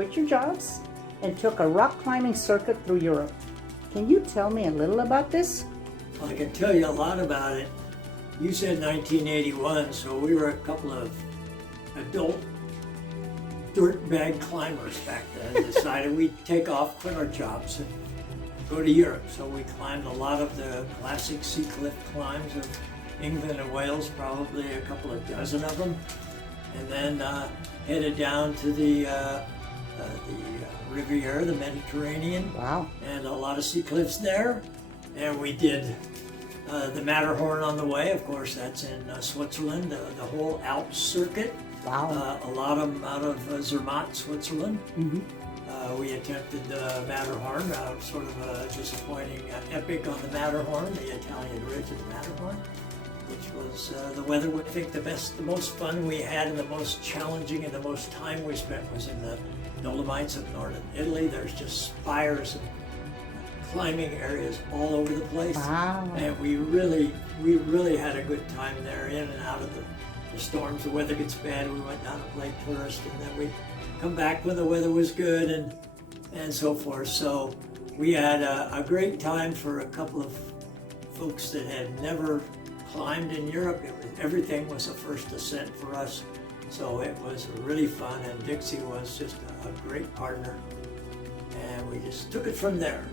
quit your jobs and took a rock climbing circuit through Europe. Can you tell me a little about this? Well, I can tell you a lot about it. You said 1981, so we were a couple of adult dirtbag climbers back then. Decided we'd take off, quit our jobs, and go to Europe. So we climbed a lot of the classic sea cliff climbs of England and Wales, probably a couple of dozen of them, and then headed down to the Riviera, the Mediterranean. Wow. And a lot of sea cliffs there. And we did the Matterhorn on the way. Of course, that's in Switzerland, the whole Alps circuit. Wow. A lot of them out of Zermatt, Switzerland. Mm-hmm. We attempted the Matterhorn, sort of a disappointing epic on the Matterhorn, the Italian ridge of the Matterhorn, which was the weather. I think the most fun we had and the most challenging and the most time we spent was in the Dolomites of northern Italy. There's just spires and climbing areas all over the place. Wow. And we really had a good time there, in and out of the storms. The weather gets bad, we went down to play tourist, and then we come back when the weather was good, and so forth. So we had a great time for a couple of folks that had never climbed in Europe. Everything was a first ascent for us. So it was really fun, and Dixie was just a great partner. And we just took it from there.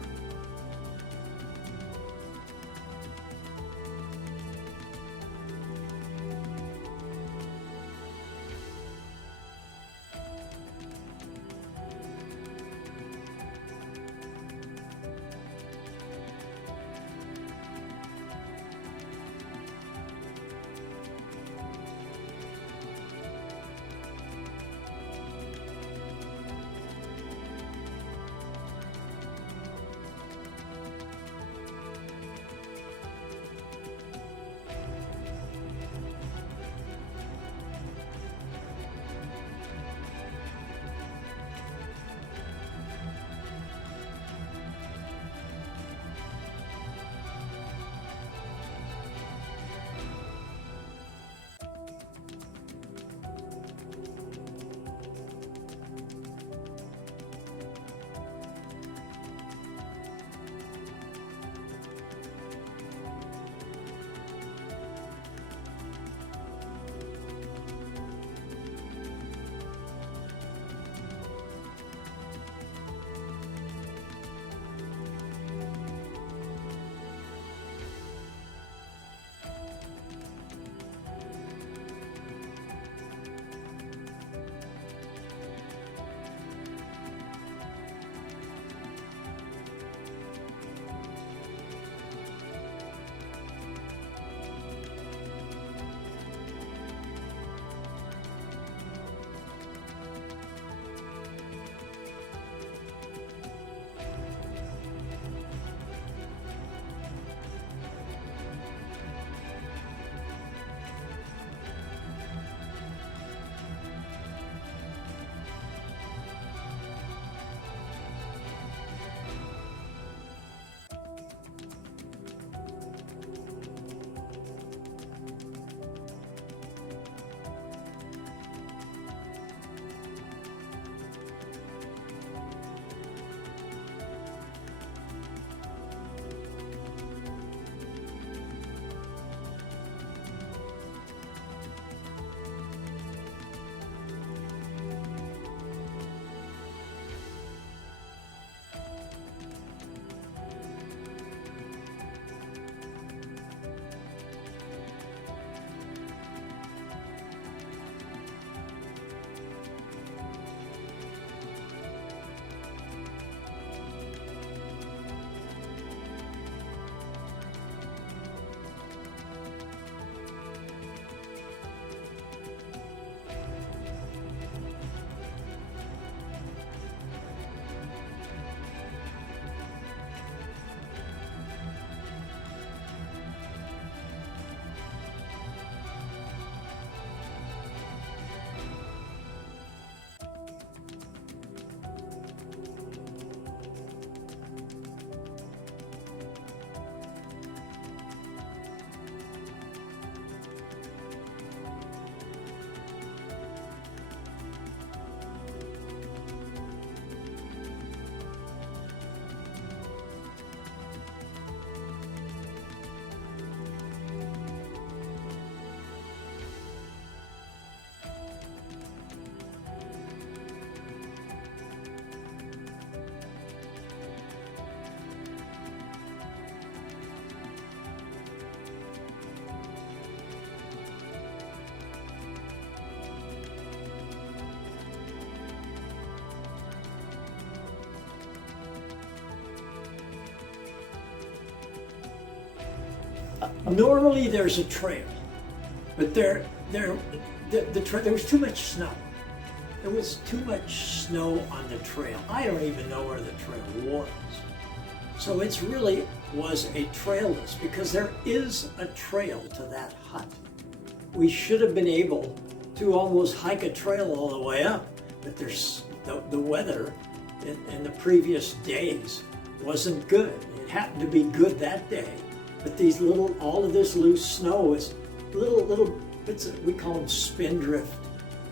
Normally there's a trail, but there was too much snow. There was too much snow on the trail. I don't even know where the trail was. So it's really was a trailless, because there is a trail to that hut. We should have been able to almost hike a trail all the way up, but there's the weather in the previous days wasn't good. It happened to be good that day, but these all of this loose snow is little bits of, we call them spindrift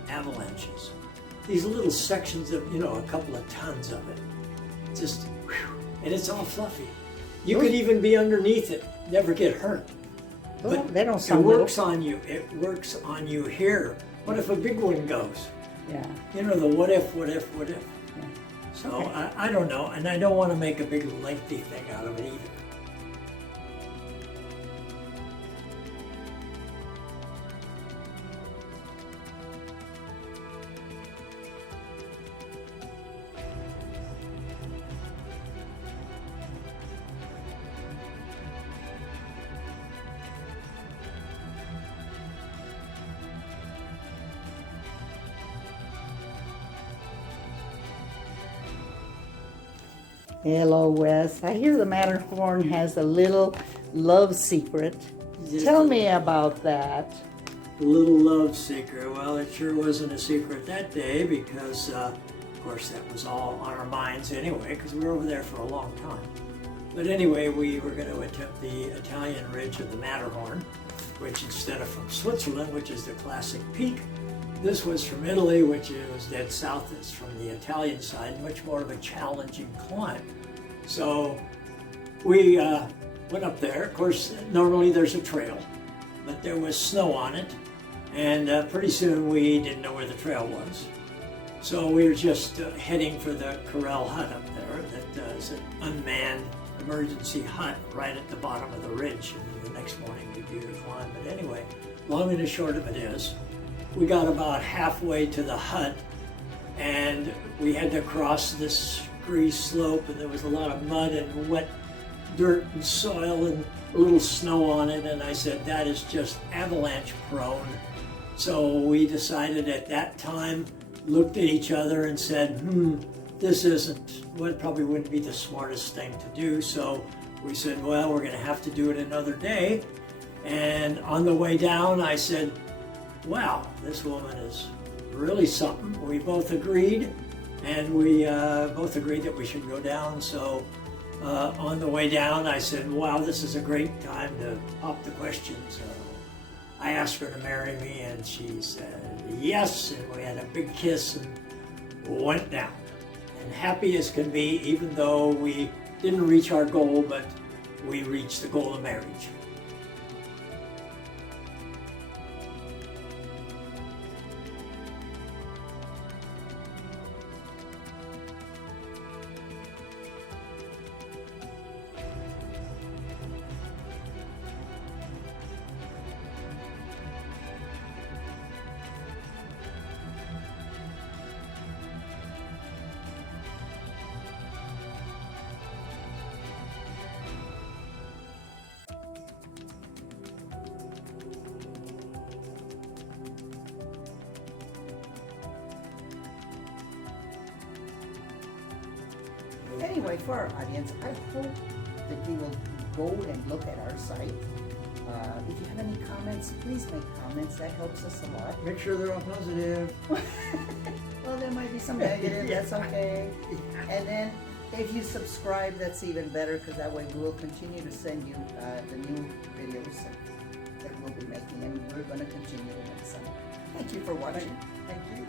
avalanches. These little sections of, a couple of tons of it. Just, and it's all fluffy. You could even be underneath it, never get hurt. But they don't it sound works on you. It works on you here. What if a big one goes? Yeah. The what if. Yeah. So Okay. I don't know, and I don't want to make a big lengthy thing out of it either. Hello, Wes. I hear the Matterhorn has a little love secret. Just Tell a me about that. little love secret. Well, it sure wasn't a secret that day, because, of course, that was all on our minds anyway, because we were over there for a long time. But anyway, we were going to attempt the Italian ridge of the Matterhorn, which, instead of from Switzerland, which is the classic peak, this was from Italy, which was dead south. It's from the Italian side, much more of a challenging climb. So we went up there. Of course, normally there's a trail, but there was snow on it, and pretty soon we didn't know where the trail was. So we were just heading for the Corral hut up there. That is an unmanned emergency hut right at the bottom of the ridge. And the next morning we do the climb. But anyway, long and the short of it is, we got about halfway to the hut, and we had to cross this grease slope, and there was a lot of mud and wet dirt and soil and a little snow on it, and I said, that is just avalanche prone. So we decided at that time, looked at each other and said, this probably wouldn't be the smartest thing to do. So we said, well, we're gonna have to do it another day. And on the way down, I said, wow, this woman is really something. We both agreed, and we both agreed that we should go down. So on the way down, I said, wow, this is a great time to pop the questions. I asked her to marry me, and she said yes, and we had a big kiss and went down. And happy as can be, even though we didn't reach our goal, but we reached the goal of marriage. Anyway, for our audience, I hope that you will go and look at our site. If you have any comments, please make comments. That helps us a lot. Make sure they're all positive. Well, there might be some negative. That's okay. And then if you subscribe, that's even better, because that way we will continue to send you the new videos that we'll be making, and we're going to continue the next time. Thank you for watching. Thank you.